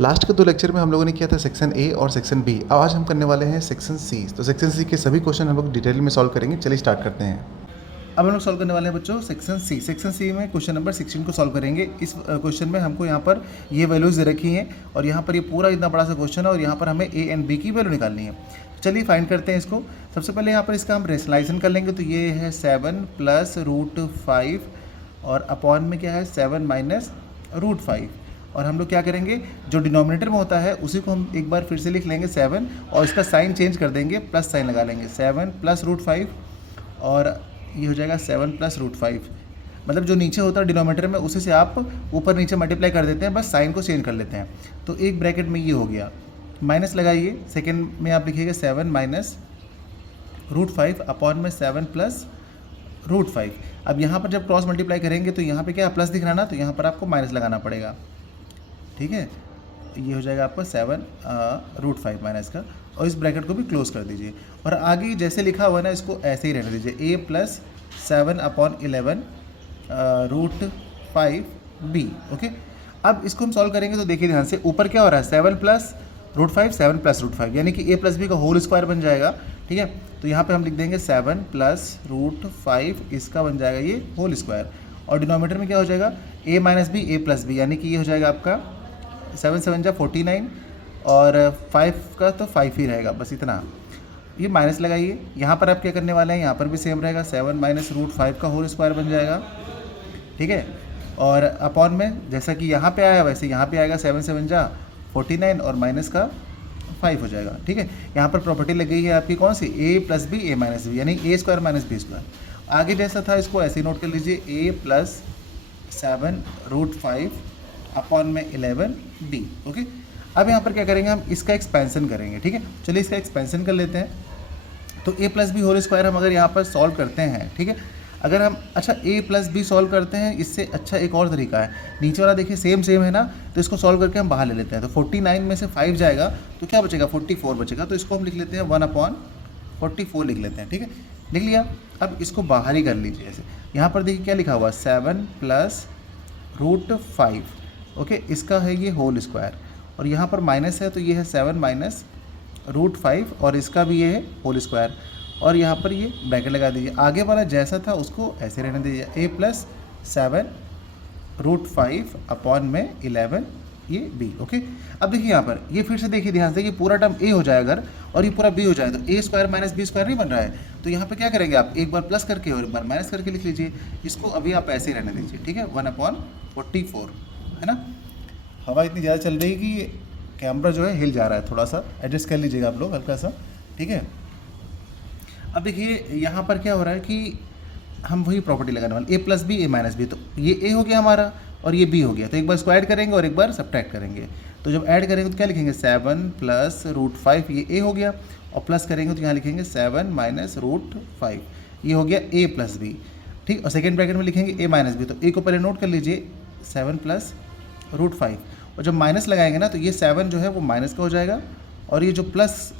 Last के 2 lecture में हम लोगों ने किया था सेक्शन ए और सेक्शन बी। अब आज हम करने वाले हैं सेक्शन सी। तो सेक्शन सी के सभी क्वेश्चन हम लोग डिटेल में सॉल्व करेंगे। चलिए स्टार्ट करते हैं। अब हम लोग सॉल्व करने वाले हैं बच्चों सेक्शन सी। सेक्शन सी में क्वेश्चन नंबर 16 को सॉल्व करेंगे। इस क्वेश्चन में हमको यहाँ पर ये वैल्यूज़ दे रखी हैं और यहाँ पर ये पूरा इतना बड़ा सा क्वेश्चन है और यहाँ पर हमें ए एंड बी की वैल्यू निकालनी है। चलिए फाइंड करते हैं इसको। सबसे पहले यहाँ पर इसका हम रेशनलाइजेशन कर लेंगे। तो ये है 7 + √5 और अपॉन में क्या है 7 - √5। और हम लोग क्या करेंगे, जो डिनोमिनेटर में होता है उसी को हम एक बार फिर से लिख लेंगे 7 और इसका साइन चेंज कर देंगे, प्लस साइन लगा लेंगे 7 + √5 और ये हो जाएगा 7 + √5। मतलब जो नीचे होता है डिनोमिनेटर में उसी से आप ऊपर नीचे मल्टीप्लाई कर देते हैं, बस साइन को चेंज कर लेते हैं। तो एक ब्रैकेट में ये हो गया, माइनस लगाइए, सेकेंड में आप लिखिएगा 7 - √5 अपॉन में 7 + √5। अब यहाँ पर जब क्रॉस मल्टीप्लाई करेंगे तो यहाँ पे क्या प्लस दिख रहा ना, तो यहाँ पर आपको माइनस लगाना पड़ेगा। ठीक है, ये हो जाएगा आपका 7 √5 माइनस का, और इस ब्रैकेट को भी क्लोज कर दीजिए। और आगे जैसे लिखा हुआ है ना इसको ऐसे ही रहने दीजिए, a + 7 अपॉन 11 √5b। ओके, अब इसको हम सॉल्व करेंगे तो देखिए ध्यान से, ऊपर क्या हो रहा है 7 + √5 7 + √5 यानी कि a + b का होल स्क्वायर बन जाएगा। ठीक है, तो यहाँ पे हम लिख देंगे 7 + √5, इसका बन जाएगा ये होल स्क्वायर। और डिनोमिनेटर में क्या हो जाएगा a - b a + b, यानी कि ये हो जाएगा आपका 7 × 7 = 49 और 5 का तो 5 ही रहेगा, बस इतना। ये माइनस लगाइए, यहाँ पर आप क्या करने वाले हैं, यहाँ पर भी सेम रहेगा 7 - √5 का होल स्क्वायर बन जाएगा। ठीक है, और अपॉन में जैसा कि यहाँ पे आया वैसे यहाँ पे आएगा 7 × 7 = 49 और माइनस का 5 हो जाएगा। ठीक है, यहाँ पर प्रॉपर्टी लग गई है आपकी कौन सी, a + b a - b, यानी a² - b²। आगे जैसा था इसको ऐसे ही नोट कर लीजिए, a + 7 √5 अपॉन में 11b। ओके, अब यहाँ पर क्या करेंगे, हम इसका एक्सपेंशन करेंगे। ठीक है, चलिए इसका एक्सपेंशन कर लेते हैं। तो a + b होल स्क्वायर हम अगर यहाँ पर सॉल्व करते हैं, ठीक है, अगर हम अच्छा a + b सॉल्व करते हैं, इससे अच्छा एक और तरीका है, नीचे वाला देखिए सेम है ना, तो इसको सॉल्व करके हम बाहर ले लेते हैं। तो 49 में से 5 जाएगा तो क्या बचेगा 44 बचेगा, तो इसको हम लिख लेते हैं 1/44 लिख लेते हैं। ठीक है, लिख लिया। अब इसको बाहर ही कर लीजिए ऐसे। यहाँ पर देखिए क्या लिखा हुआ 7 + √5। ओके, इसका है ये होल स्क्वायर और यहाँ पर माइनस है तो ये है 7 - √5 और इसका भी ये है होल स्क्वायर, और यहाँ पर ये ब्रैकेट लगा दीजिए। आगे वाला जैसा था उसको ऐसे रहने दीजिए, a + 7 √5 अपॉन में 11 ये b। ओके, अब देखिए यहाँ पर ये फिर से देखिए ध्यान से, ये पूरा टर्म a हो जाए अगर और ये पूरा b हो जाए तो a² - b² नहीं बन रहा है। तो यहाँ पे क्या करेंगे आप, एक बार प्लस करके और एक बार माइनस करके लिख लीजिए। इसको अभी आप ऐसे ही रहने दीजिए। ठीक है, 1/44 है ना। हवा इतनी ज़्यादा चल रही है कि ये कैमरा जो है हिल जा रहा है, थोड़ा सा एडजस्ट कर लीजिएगा आप लोग हल्का सा। ठीक है, अब देखिए यहाँ पर क्या हो रहा है कि हम वही प्रॉपर्टी लगाने वाले, a + b a - b। तो ये a हो गया हमारा और ये b हो गया, तो एक बार स्क्वायर करेंगे और एक बार सब्ट्रैक्ट करेंगे। तो जब ऐड करेंगे तो क्या लिखेंगे 7 + √5, ये a हो गया, और प्लस करेंगे तो यहाँ लिखेंगे 7 - √5, ये हो गया a + b। ठीक, और सेकेंड ब्रैकेट में लिखेंगे a - b। तो a को पहले नोट कर लीजिए 7 + √5, और जब माइनस लगाएंगे ना तो ये 7 जो है वो माइनस का हो जाएगा, और ये जो प्लस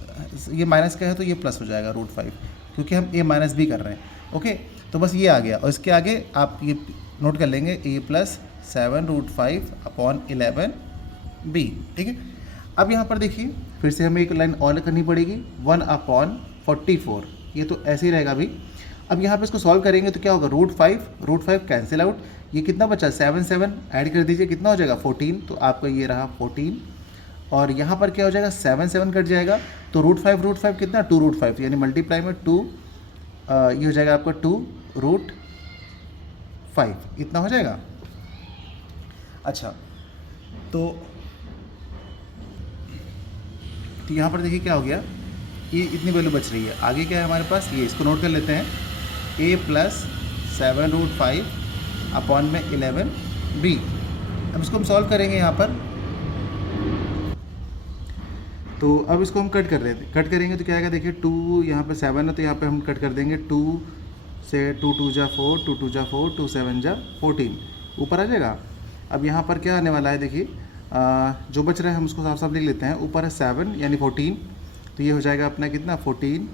ये माइनस का है तो ये प्लस हो जाएगा √5, क्योंकि हम a - b कर रहे हैं। ओके, तो बस ये आ गया, और इसके आगे आप ये नोट कर लेंगे a + 7 √5 अपॉन 11b। ठीक है, अब यहाँ पर देखिए फिर से हमें एक लाइन और करनी पड़ेगी, 1/44, ये तो ऐसे ही रहेगा अभी। अब यहाँ पे इसको सॉल्व करेंगे तो क्या होगा, √5 कैंसिल आउट, ये कितना बचा 7 7 ऐड कर दीजिए, कितना हो जाएगा 14। तो आपका ये रहा 14, और यहाँ पर क्या हो जाएगा 7 7 कट जाएगा, तो √5 कितना 2√5, यानी मल्टीप्लाई में 2, ये हो जाएगा आपका 2√5, इतना हो जाएगा। अच्छा, तो यहाँ पर देखिए क्या हो गया, ये इतनी वैल्यू बच रही है। आगे क्या है हमारे पास, ये इसको नोट कर लेते हैं, a + 7 √5 अपॉन में 11b। अब इसको हम सॉल्व करेंगे यहाँ पर, तो अब इसको हम कट करेंगे तो क्या आएगा, देखिए 2 यहाँ पे 7 है तो यहाँ पे हम कट कर देंगे, 2 से 2 2 = 4, 2 2 = 4, 2 7 = 14, ऊपर आ जाएगा। अब यहाँ पर क्या आने वाला है, देखिए जो बच रहा है हम उसको साफ साफ लिख लेते हैं। ऊपर है 7 यानी 14, तो ये हो जाएगा अपना कितना 14।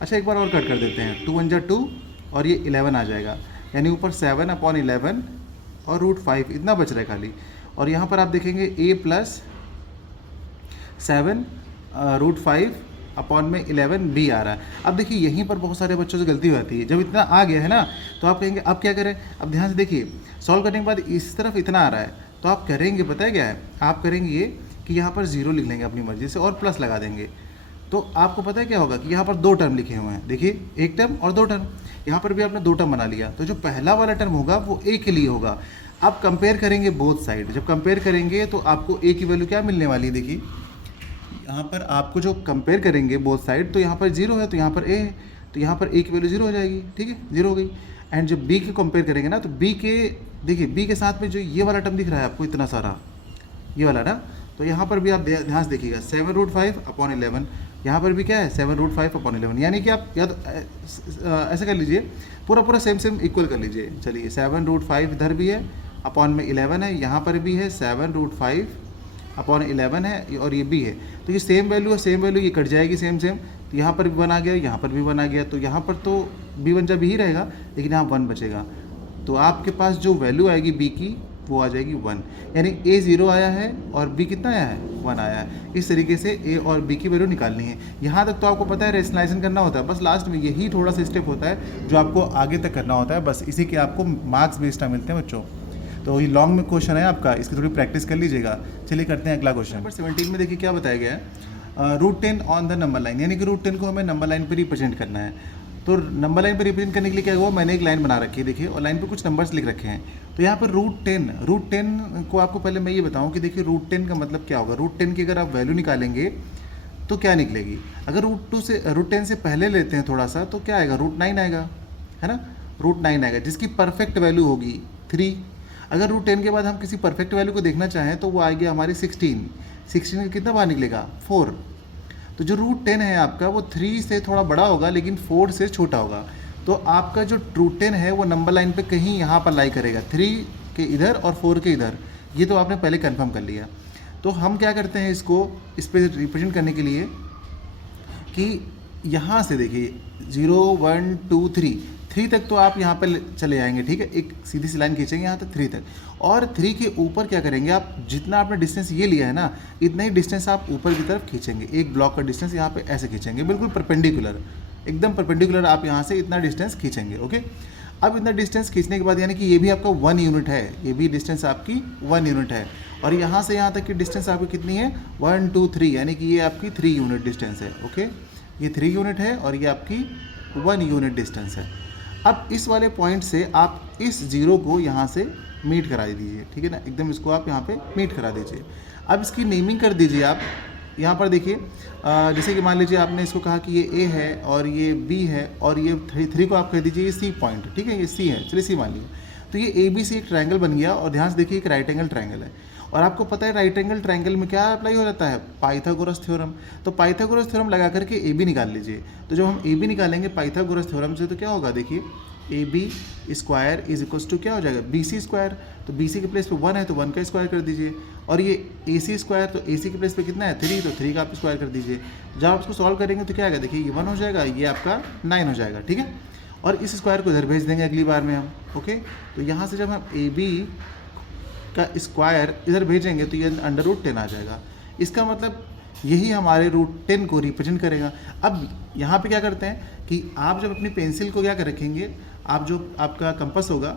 अच्छा, एक बार और कट कर देते हैं, 2 1 = 2 और ये 11 आ जाएगा, यानी ऊपर 7 अपॉन 11 और √5 इतना बच रहा है खाली। और यहाँ पर आप देखेंगे a + 7√5 अपॉन में 11 बी आ रहा है। अब देखिए यहीं पर बहुत सारे बच्चों से गलती हो जाती है, जब इतना आ गया है ना तो आप कहेंगे अब क्या करें। अब ध्यान से देखिए, सॉल्व करने के बाद इस तरफ इतना आ रहा है तो आप करेंगे पता है क्या है, आप करेंगे ये कि यहाँ पर 0 लिख लेंगे अपनी मर्जी से और प्लस लगा देंगे। तो आपको पता है क्या होगा कि यहाँ पर 2 टर्म लिखे हुए हैं, देखिए 1 टर्म और 2 टर्म, यहाँ पर भी आपने 2 टर्म बना लिया। तो जो पहला वाला टर्म होगा वो a के लिए होगा। आप कंपेयर करेंगे बोथ साइड, जब कंपेयर करेंगे तो आपको a की वैल्यू क्या मिलने वाली है, देखिए यहाँ पर आपको जो कंपेयर करेंगे बोथ साइड, तो यहाँ पर 0 है तो यहाँ पर a है, तो यहाँ पर a की वैल्यू 0 हो जाएगी, ठीक है 0 हो गई। एंड जब b के कंपेयर करेंगे ना तो b के, देखिए b के साथ में जो ये वाला टर्म दिख रहा है आपको इतना सारा, ये वाला ना, तो यहाँ पर भी आप ध्यान से देखिएगा 7√5 अपॉन 11, यहाँ पर भी क्या है 7√5 अपॉन 11, यानी कि आप या तो ऐसे कर लीजिए, पूरा सेम इक्वल कर लीजिए। चलिए 7√5 इधर भी है अपॉन में 11 है, यहाँ पर भी है 7√5 अपॉन 11 है और ये भी है, तो ये सेम वैल्यू है, सेम वैल्यू ये कट जाएगी सेम, तो यहाँ पर भी 1 आ गया, यहाँ पर भी 1 आ गया, तो यहाँ पर तो b1 जब ही रहेगा लेकिन यहाँ 1 बचेगा, तो आपके पास जो वैल्यू आएगी b की वो आ जाएगी 1, यानी a 0 आया है और b कितना आया है 1 आया है। इस तरीके से a और b की वैल्यू निकालनी है। यहाँ तक तो आपको पता है रेशनलाइजेशन करना होता है, बस लास्ट में यही थोड़ा सा स्टेप होता है जो आपको आगे तक करना होता है, बस इसी के आपको मार्क्स भी एक्स्ट्रा मिलते हैं बच्चों। तो ये लॉन्ग में क्वेश्चन है आपका, इसकी थोड़ी प्रैक्टिस कर लीजिएगा। चलिए करते हैं अगला क्वेश्चन। नंबर 17 में देखिए क्या बताया गया है, √10 ऑन द नंबर लाइन, यानी कि √10 को हमें नंबर लाइन पर रिप्रेजेंट करना है। तो नंबर लाइन पर रिप्रेजेंट करने के लिए क्या हुआ, मैंने एक लाइन बना रखी है देखिए, और लाइन पर कुछ नंबर्स लिख रखे हैं। तो यहाँ पर √10 को आपको पहले मैं ये बताऊँ कि देखिए √10 का मतलब क्या होगा। √10 की अगर आप वैल्यू निकालेंगे तो क्या निकलेगी, अगर √10 से पहले लेते हैं थोड़ा सा तो क्या आएगा, √9 आएगा, है ना, √9 आएगा, जिसकी परफेक्ट वैल्यू होगी 3। अगर √10 के बाद हम किसी परफेक्ट वैल्यू को देखना चाहें तो वो आएगी हमारी 16 का कितना बाहर निकलेगा 4। तो जो √10 है आपका वो 3 से थोड़ा बड़ा होगा लेकिन 4 से छोटा होगा। तो आपका जो √10 है वो नंबर लाइन पे कहीं यहाँ पर लाई करेगा, 3 के इधर और 4 के इधर, ये तो आपने पहले कंफर्म कर लिया। तो हम क्या करते हैं इसको इस पर रिप्रेजेंट करने के लिए कि यहाँ से देखिए 0 1 2 3 तक तो आप यहाँ पर चले जाएंगे, ठीक है, एक सीधी सी लाइन खींचेंगे यहाँ तक 3 तक, और 3 के ऊपर क्या करेंगे आप, जितना आपने डिस्टेंस ये लिया है ना इतना ही डिस्टेंस आप ऊपर की तरफ खींचेंगे, एक ब्लॉक का डिस्टेंस यहाँ पे ऐसे खींचेंगे, बिल्कुल परपेंडिकुलर, एकदम परपेंडिकुलर आप यहाँ से इतना डिस्टेंस खींचेंगे। ओके, अब इतना डिस्टेंस खींचने के बाद यानी कि ये भी आपका 1 यूनिट है, ये भी डिस्टेंस आपकी 1 यूनिट है, और यहाँ से यहाँ तक की डिस्टेंस आपकी कितनी है 1 2 3, यानी कि ये आपकी 3 यूनिट डिस्टेंस है। ओके, ये 3 यूनिट है और ये आपकी 1 यूनिट डिस्टेंस है। अब इस वाले पॉइंट से आप इस 0 को यहाँ से मीट करा दीजिए, ठीक है ना, एकदम इसको आप यहाँ पे मीट करा दीजिए। अब इसकी नेमिंग कर दीजिए आप, यहाँ पर देखिए जैसे कि मान लीजिए आपने इसको कहा कि ये A है और ये B है और ये 3 को आप कह दीजिए ये C पॉइंट, ठीक है, ये C है, चलिए C मान लीजिए। तो ये ABC एक ट्रायंगल बन गया, और ध्यान से देखिए एक राइट एंगल ट्रायंगल है, और आपको पता है राइट एंगल ट्रायंगल में क्या अप्लाई हो जाता है, पाइथागोरस थ्योरम। तो पाइथागोरस थ्योरम लगा करके AB निकाल लीजिए। तो जब हम AB निकालेंगे पाइथागोरस थ्योरम से तो क्या होगा, देखिए AB square is equals to क्या हो जाएगा BC स्क्वायर। तो BC के प्लेस पे 1 है तो 1 का स्क्वायर कर दीजिए, और ये AC स्क्वायर, तो AC के प्लेस पे कितना है 3, तो 3 का आप स्क्वायर कर दीजिए। जब आप इसको सॉल्व करेंगे तो क्या आएगा, देखिए ये 1 हो जाएगा, ये आपका 9 हो जाएगा, ठीक है, और इस स्क्वायर को इधर भेज देंगे अगली बार में हम। ओके, तो यहाँ से जब हम AB का स्क्वायर इधर भेजेंगे तो ये √10 आ जाएगा। इसका मतलब यही हमारे √10 को रिप्रेजेंट करेगा। अब यहाँ पे क्या करते हैं कि आप जब अपनी पेंसिल को क्या कर रखेंगे, आप जो आपका कंपास होगा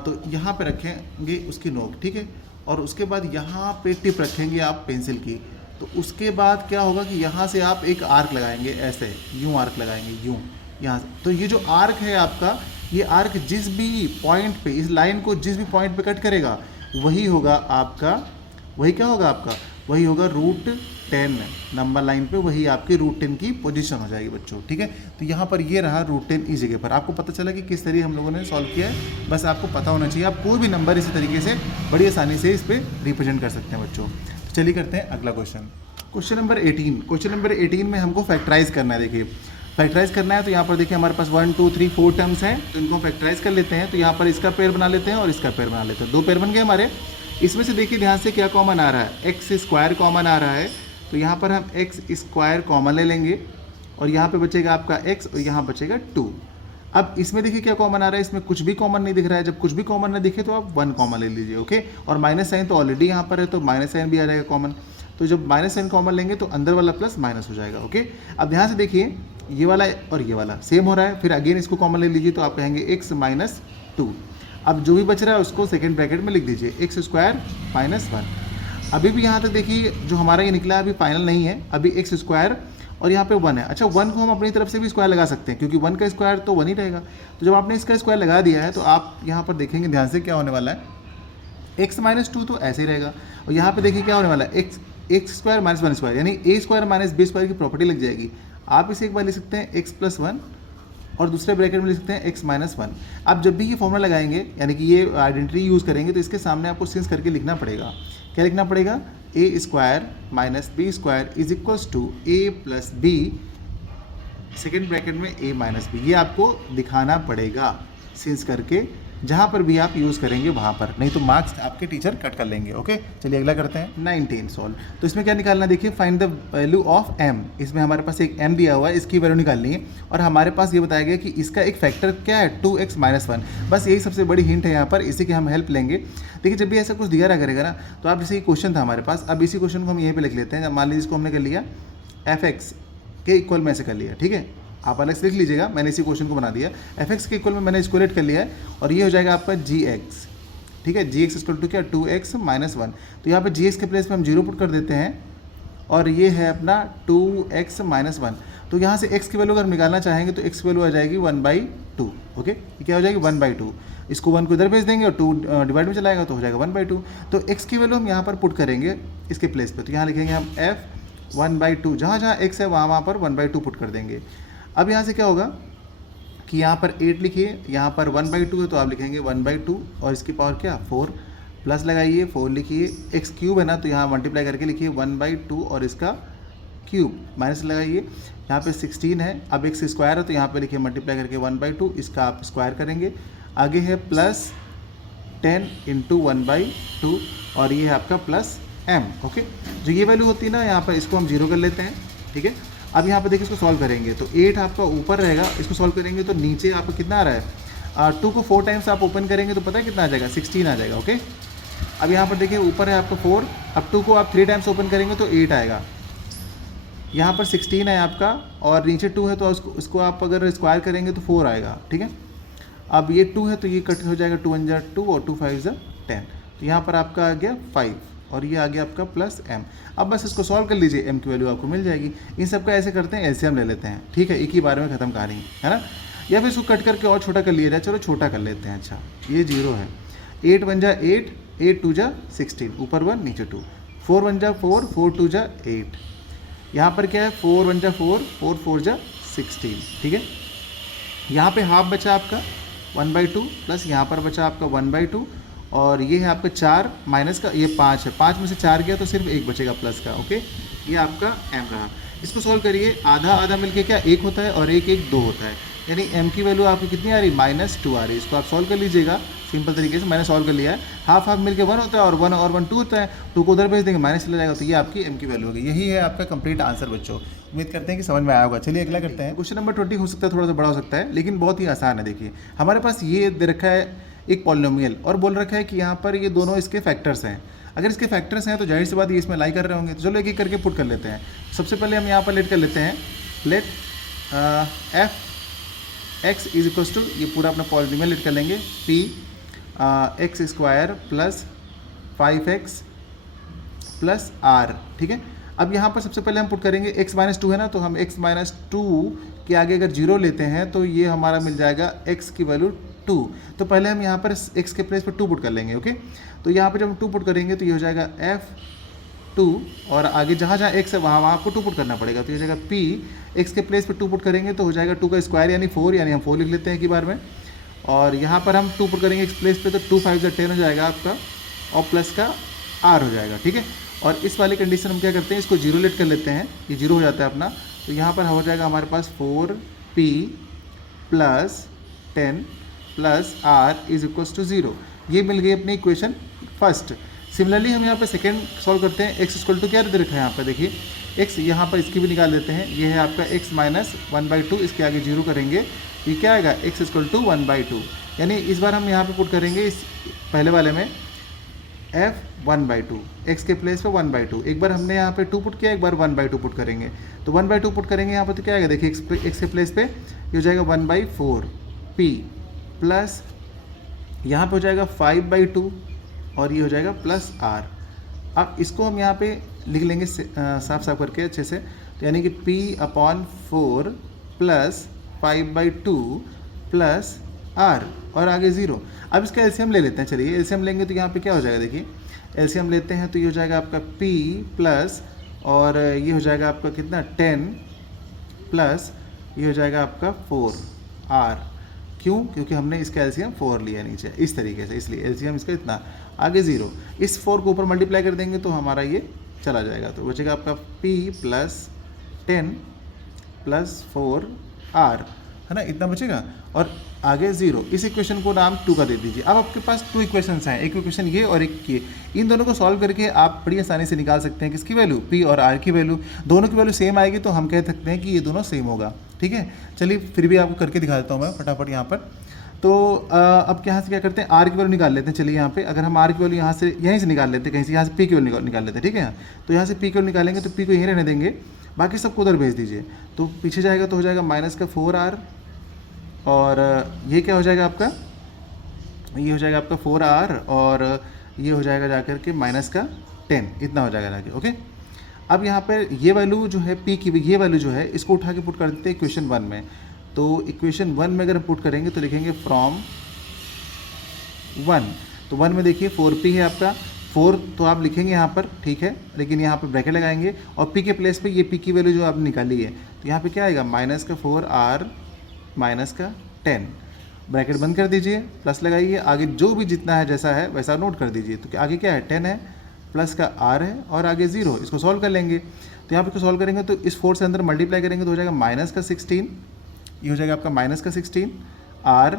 तो यहाँ पे रखेंगे उसकी नोक, ठीक है, और उसके बाद यहाँ पे टिप रखेंगे आप पेंसिल की। तो उसके बाद क्या होगा कि यहाँ से आप एक आर्क लगाएंगे, ऐसे यूँ आर्क लगाएंगे, यूँ यहाँ से। तो ये जो आर्क है आपका, ये आर्क जिस भी पॉइंट पे, इस लाइन को जिस भी पॉइंट पे कट करेगा वही होगा आपका, वही क्या होगा आपका, वही होगा √10 नंबर लाइन पे, वही आपकी √10 की पोजीशन हो जाएगी बच्चों, ठीक है। तो यहाँ पर ये रहा √10 इस जगह पर। आपको पता चला कि किस तरीके हम लोगों ने सॉल्व किया है, बस आपको पता होना चाहिए। आप कोई भी नंबर इसी तरीके से बड़ी आसानी से इस पर रिप्रेजेंट कर सकते हैं बच्चों। तो चलिए करते हैं अगला question, question number 18। Question number 18 में हमको फैक्टराइज करना है। देखिए फैक्टराइज करना है तो यहाँ पर देखिए हमारे पास 1 2 3 4 टर्म्स हैं, तो इनको फैक्टराइज कर लेते हैं। तो यहाँ पर इसका पेयर बना लेते हैं और इसका पेयर बना लेते हैं, 2 पेयर बन गए हमारे। इसमें से देखिए ध्यान से क्या कॉमन आ रहा है, एक्स स्क्वायर कॉमन आ रहा है, तो यहाँ पर हम एक्स स्क्वायर कॉमन ले लेंगे, और यहाँ पे बचेगा आपका x और यहाँ बचेगा 2। अब इसमें देखिए क्या कॉमन आ रहा है, इसमें कुछ भी कॉमन नहीं दिख रहा है। जब कुछ भी कॉमन ना दिखे तो आप 1 कॉमन ले लीजिए, ओके। और माइनस साइन तो ऑलरेडी यहाँ पर है, तो माइनस साइन भी आ जाएगा कॉमन। तो जब माइनस साइन कॉमन लेंगे तो अंदर वाला प्लस माइनस हो जाएगा। ओके, अब ध्यान से देखिए ये वाला और ये वाला सेम हो रहा है, फिर अगेन इसको कॉमन ले लीजिए तो आप कहेंगे x माइनस 2। अब जो भी बच रहा है उसको सेकेंड ब्रैकेट में लिख दीजिए x स्क्वायर माइनस 1। अभी भी यहाँ तक देखिए जो हमारा ये निकला अभी फाइनल नहीं है, अभी x स्क्वायर और यहाँ पे 1 है। अच्छा 1 को हम अपनी तरफ से भी स्क्वायर लगा सकते हैं क्योंकि 1 का स्क्वायर तो 1 ही रहेगा। तो जब आपने इसका स्क्वायर लगा दिया है तो आप यहाँ पर देखेंगे ध्यान से क्या होने वाला है, x माइनस 2 तो ऐसे ही रहेगा और यहाँ पे देखिए क्या होने वाला है, एक्स स्क्वायर माइनस 1 स्क्वायर यानी a square minus b square की प्रॉपर्टी लग जाएगी। आप इसे एक बार लिख सकते हैं x प्लस 1 और दूसरे ब्रैकेट में लिख सकते हैं x माइनस 1। आप जब भी ये फॉर्मूला लगाएंगे यानी कि ये आइडेंटिटी यूज़ करेंगे तो इसके सामने आपको सिंस करके लिखना पड़ेगा। क्या लिखना पड़ेगा, a square minus b square is equals to a plus b second bracket में a माइनस b। ये आपको दिखाना पड़ेगा सिंस करके, जहाँ पर भी आप यूज़ करेंगे वहाँ पर, नहीं तो मार्क्स आपके टीचर कट कर लेंगे। ओके, चलिए अगला करते हैं 19 सॉल्व। तो इसमें क्या निकालना, देखिए find the value of m। इसमें हमारे पास एक m दिया हुआ है, इसकी वैल्यू निकालनी है और हमारे पास ये बताया गया कि इसका एक फैक्टर क्या है 2x माइनस 1। बस यही सबसे बड़ी हिंट है यहाँ पर, इसी के हम हेल्प लेंगे। देखिए जब भी ऐसा कुछ दिया रहा करेगा ना तो आप जैसे क्वेश्चन था हमारे पास, अब इसी क्वेश्चन को हम यहीं पर लिख लेते हैं। मान लीजिए इसको हमने कर लिया fx के इक्वल में से कर लिया, ठीक है, आप अलग से लिख लीजिएगा, मैंने इसी क्वेश्चन को बना दिया। fx के इक्वल में मैंने इसको लेट कर लिया है और ये हो जाएगा आपका gx, ठीक है, gx इक्वल टू क्या 2x माइनस 1। तो यहाँ पे gx के प्लेस पे हम 0 पुट कर देते हैं और ये है अपना 2x माइनस 1। तो यहाँ से x की वैल्यू अगर निकालना चाहेंगे तो x की वैल्यू आ जाएगी 1/2। ओके, ये क्या हो जाएगी 1/2। इसको 1 को इधर भेज देंगे और 2 डिवाइड में चलाएगा तो हो जाएगा 1/2। तो x की वैल्यू हम यहाँ पर पुट करेंगे इसके प्लेस पे, तो यहाँ लिखेंगे हम f 1/2, जहाँ जहाँ x है वहाँ पर 1/2 पुट कर देंगे। अब यहाँ से क्या होगा कि यहाँ पर 8 लिखिए, यहाँ पर 1/2 है तो आप लिखेंगे 1/2 और इसकी पावर क्या 4, प्लस लगाइए 4 लिखिए, x क्यूब है ना तो यहाँ मल्टीप्लाई करके लिखिए 1/2 और इसका क्यूब, माइनस लगाइए, यहाँ पे 16 है। अब x स्क्वायर है तो यहाँ पे लिखिए मल्टीप्लाई करके 1/2, इसका आप स्क्वायर करेंगे। आगे है प्लस 10 इंटू 1/2 और ये है आपका प्लस m। ओके, जो ये वैल्यू होती है ना यहाँ पर इसको हम 0 कर लेते हैं, ठीक है। अब यहाँ पे देखिए इसको सॉल्व करेंगे तो 8 आपका ऊपर रहेगा, इसको सॉल्व करेंगे तो नीचे आपका कितना आ रहा है 2 को 4 टाइम्स आप ओपन करेंगे तो पता है कितना आ जाएगा 16 आ जाएगा। ओके, अब यहाँ पर देखिए ऊपर है आपका 4, अब 2 को आप 3 टाइम्स ओपन करेंगे तो 8 आएगा। यहाँ पर 16 है आपका और नीचे 2 है तो उसको आप अगर स्क्वायर करेंगे तो 4 आएगा, ठीक है। अब ये 2 है तो ये कट हो जाएगा, 2 1 जा 2 और 2 5 जा 10, तो यहाँ पर आपका आ गया 5 और ये आ गया आपका प्लस m। अब बस इसको सॉल्व कर लीजिए, m की वैल्यू आपको मिल जाएगी। इन सब का ऐसे करते हैं एलसीएम ले लेते हैं, ठीक है, एक ही बार में ख़त्म कहानी है ना, या फिर इसको कट करके और छोटा कर लिया जाए। चलो छोटा कर लेते हैं। अच्छा ये 0 है, 8 1 जा 8, 8 2 जा 16, ऊपर 1 नीचे 2, 4 1 जा 4, 4 2 जा 8, यहाँ पर क्या है 4 1 जा 4, 4 4 जा 16, ठीक है। यहाँ पे हाफ बचा आपका 1/2 प्लस यहाँ पर बचा आपका 1/2 और ये है आपका 4 माइनस का ये 5 है, 5 में से 4 गया तो सिर्फ 1 बचेगा प्लस का। ओके, ये आपका m रहा। इसको सॉल्व करिए, आधा आधा मिलके क्या 1 होता है और 1 1 2 होता है, यानी m की वैल्यू आपकी कितनी आ रही -2 आ रही है। इसको आप सॉल्व कर लीजिएगा सिंपल तरीके से, मैंने सॉल्व कर लिया है। हाफ हाफ मिलके 1 होता है और 1 और 1 2 होता है, 2 को उधर भेज देंगे माइनस चला जाएगा, तो ये आपकी m की वैल्यू होगी। यही है आपका कंप्लीट आंसर बच्चों, उम्मीद करते हैं कि समझ में आया होगा। चलिए अगला करते हैं। क्वेश्चन नंबर 20 हो सकता है थोड़ा सा बड़ा हो सकता है लेकिन बहुत ही आसान है। देखिए हमारे पास ये दे रखा है एक पॉलिनोमियल और बोल रखा है कि यहाँ पर ये दोनों इसके फैक्टर्स हैं। अगर इसके फैक्टर्स हैं तो जाहिर सी बात ये इसमें लाई कर रहे होंगे, तो चलो एक एक करके पुट कर लेते हैं। सबसे पहले हम यहाँ पर लेट कर लेते हैं, let f x is equals to, ये पूरा अपना पॉलिनोमियल लेट कर लेंगे, p x square plus 5x plus r, ठीक है। अब यहाँ पर सबसे पहले हम पुट करेंगे x माइनस 2 है ना, तो हम x माइनस 2 के आगे अगर 0 लेते हैं तो ये हमारा मिल जाएगा x की वैल्यू 2। तो पहले हम यहाँ पर x के प्लेस पर 2 पुट कर लेंगे। ओके, तो यहाँ पर जब हम 2 पुट करेंगे तो ये हो जाएगा f2 और आगे जहाँ जहाँ x है वहाँ वहाँ आपको 2 पुट करना पड़ेगा, तो ये हो जाएगा p x के प्लेस पर 2 पुट करेंगे तो हो जाएगा 2 का स्क्वायर यानी 4, यानी हम 4 लिख लेते हैं एक ही बार में। और यहाँ पर हम 2 पुट करेंगे x प्लेस पे तो 2 5 10 हो जाएगा आपका और प्लस का r हो जाएगा, ठीक है। और इस वाली कंडीशन हम क्या करते हैं, इसको 0 लेट कर लेते हैं, ये 0 हो जाता है अपना, तो यहाँ पर हो जाएगा हमारे पास 4p plus 10 plus r is equals to 0। ये मिल गई अपनी इक्वेशन फर्स्ट। सिमिलरली हम यहाँ पर सेकेंड सॉल्व करते हैं, x इक्वल टू क्या दे रखा है यहाँ पर, देखिए x यहाँ पर इसकी भी निकाल देते हैं, ये है आपका x माइनस 1/2, इसके आगे 0 करेंगे, ये क्या आएगा x इक्वल टू 1/2, यानी इस बार हम यहाँ पे पुट करेंगे इस पहले वाले में एफ 1/2, एक्स के प्लेस पे 1/2, एक बार हमने यहाँ पे 2 पुट किया, एक बार 1/2 पुट करेंगे, तो 1/2 पुट करेंगे यहाँ पर तो क्या आएगा देखिए, एक्स के प्लेस पे ये हो जाएगा 1/4 पी प्लस यहाँ पे हो जाएगा 5/2 और ये हो जाएगा प्लस आर। अब इसको हम यहाँ पे लिख लेंगे साफ साफ करके अच्छे से, तो यानी कि P/4 प्लस 5/2 प्लस आर और आगे 0। अब इसका एलसीएम ले लेते हैं, चलिए एलसीएम लेंगे तो यहाँ पे क्या हो जाएगा देखिए, एलसीएम लेते हैं तो ये हो जाएगा आपका P प्लस और ये हो जाएगा आपका कितना 10 प्लस ये हो जाएगा आपका 4 आर। क्यों? क्योंकि हमने इसका एलसीएम 4 लिया नीचे इस तरीके से, इसलिए एलसीएम इसका इतना आगे 0। इस 4 को ऊपर मल्टीप्लाई कर देंगे तो हमारा ये चला जाएगा, तो बचेगा आपका P प्लस 10 प्लस 4 आर, है ना, इतना बचेगा और आगे 0। इस इक्वेशन को नाम 2 का दे दीजिए। अब आपके पास 2 इक्वेशंस हैं, एक इक्वेशन ये और एक ये, इन दोनों को सॉल्व करके आप बड़ी आसानी से निकाल सकते हैं किसकी वैल्यू, P और R की वैल्यू। दोनों की वैल्यू सेम आएगी तो हम कह सकते हैं कि ये दोनों सेम होगा। ठीक है, चलिए फिर भी आपको करके दिखा देता हूँ मैं फटाफट यहाँ पर। तो अब यहाँ से क्या करते हैं, R की वैल्यू निकाल लेते हैं। चलिए यहाँ पे अगर हम R की वैल्यू यहाँ से यहीं से निकाल लेते हैं, कहीं से यहाँ से P की वैल्यू निकाल लेते हैं। ठीक है, तो यहाँ से P की वैल्यू निकालेंगे तो P को यहीं रहने देंगे, बाकी सबको उधर भेज दीजिए। तो पीछे जाएगा तो हो जाएगा माइनस का 4R और ये क्या हो जाएगा आपका, ये हो जाएगा आपका 4R और ये हो जाएगा जाकर के माइनस का 10, इतना हो जाएगा जाके। ओके, अब यहाँ पर ये वैल्यू जो है P की, ये वैल्यू जो है इसको उठा के पुट कर देते हैं इक्वेशन 1 में। तो इक्वेशन 1 में अगर पुट करेंगे तो लिखेंगे फ्रॉम 1, तो 1 में देखिए 4P है आपका, 4 तो आप लिखेंगे यहाँ पर, ठीक है, लेकिन यहाँ पर ब्रैकेट लगाएंगे और P के प्लेस पे ये P की वैल्यू जो आपने निकाली है तो यहाँ पे क्या आएगा माइनस का 4R माइनस का 10, ब्रैकेट बंद कर दीजिए, प्लस लगाइए, आगे जो भी जितना है जैसा है वैसा नोट कर दीजिए। तो आगे क्या है 10 है, प्लस का R है और आगे 0। इसको सॉल्व कर लेंगे तो यहाँ पे इसको सॉल्व करेंगे तो इस 4 से अंदर मल्टीप्लाई करेंगे तो हो जाएगा माइनस का 16, ये हो जाएगा आपका माइनस का 16 R,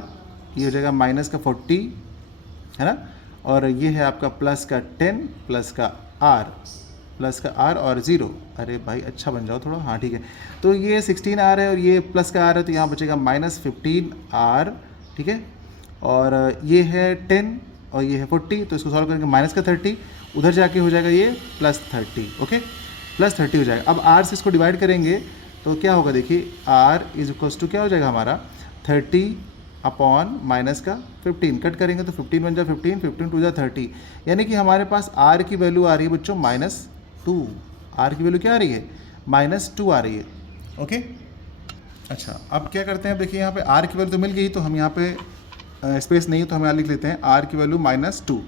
ये हो जाएगा माइनस का 40, है ना, और ये है आपका प्लस का 10 प्लस का R, प्लस का R और 0। अरे भाई अच्छा बन जाओ थोड़ा, हाँ ठीक है। तो ये 16R है और ये प्लस का R है तो यहाँ बचेगा माइनस 15R, ठीक है, और ये है 10 और ये है 40, तो इसको सॉल्व करेंगे माइनस का 30, उधर जाके हो जाएगा ये प्लस 30। ओके, प्लस 30 हो जाएगा। अब R से इसको डिवाइड करेंगे तो क्या होगा देखिए, R इज इक्वल्स टू क्या हो जाएगा हमारा 30 अपॉन माइनस का 15, कट करेंगे तो 15 बन जाए 15, 15 टू जा 30, यानी कि हमारे पास R की वैल्यू आ रही है बच्चों -2। R की वैल्यू क्या आ रही है -2 आ रही है। ओके, अच्छा अब क्या करते हैं, देखिए यहाँ पे R की वैल्यू तो मिल गई, तो हम यहाँ पे स्पेस नहीं है तो हम यहाँ लिख लेते हैं R की वैल्यू -2।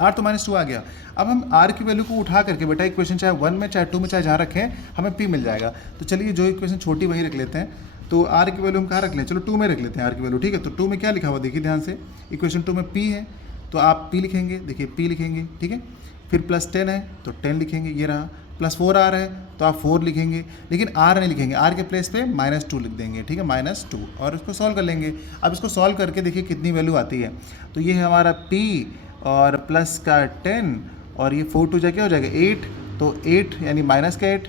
R तो -2 आ गया। अब हम R की वैल्यू को उठा करके बेटा इक्वेशन चाहे 1 में चाहे 2 में चाहे जहाँ रखें हमें P मिल जाएगा। तो चलिए जो इक्वेशन छोटी वही रख लेते हैं। तो R की वैल्यू हम कहाँ रख लें, चलो 2 में रख लेते हैं R की वैल्यू। ठीक है, तो 2 में क्या लिखा हुआ देखिए ध्यान से, इक्वेशन 2 में P है तो आप P लिखेंगे, देखिए P लिखेंगे, ठीक है, फिर प्लस 10 है तो 10 लिखेंगे, ये रहा, प्लस 4R है तो आप 4 लिखेंगे, लेकिन R नहीं लिखेंगे, R के प्लेस पे -2 लिख देंगे, ठीक है, -2, और इसको सॉल्व कर लेंगे। अब इसको सॉल्व करके देखिए कितनी वैल्यू आती है, तो ये है हमारा P और प्लस का 10 और ये 4 टू जा क्या हो जाएगा 8, तो 8 यानी माइनस का 8,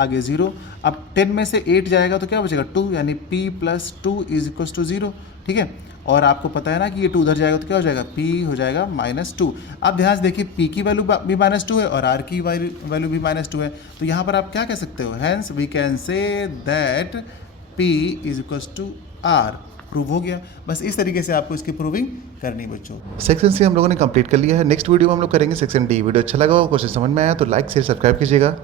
आगे 0। अब 10 में से 8 जाएगा तो क्या बचेगा 2, यानी P + 2 = 0, ठीक है, और आपको पता है ना कि ये 2 उधर जाएगा तो क्या हो जाएगा P हो जाएगा -2। अब ध्यान से देखिए P की वैल्यू भी -2 है और R की वैल्यू भी -2 है, तो यहाँ पर आप क्या कह सकते हो, hence we can say that P = R। Prove हो गया। बस इस तरीके से आपको इसकी प्रूविंग करनी बच्चों। सेक्शन सी हम लोगों ने कंप्लीट कर लिया है। नेक्स्ट वीडियो में हम लोग करेंगे सेक्शन डी। वीडियो अच्छा लगा हो, क्वेश्चन समझ में आया तो लाइक शेयर सब्सक्राइब कीजिएगा।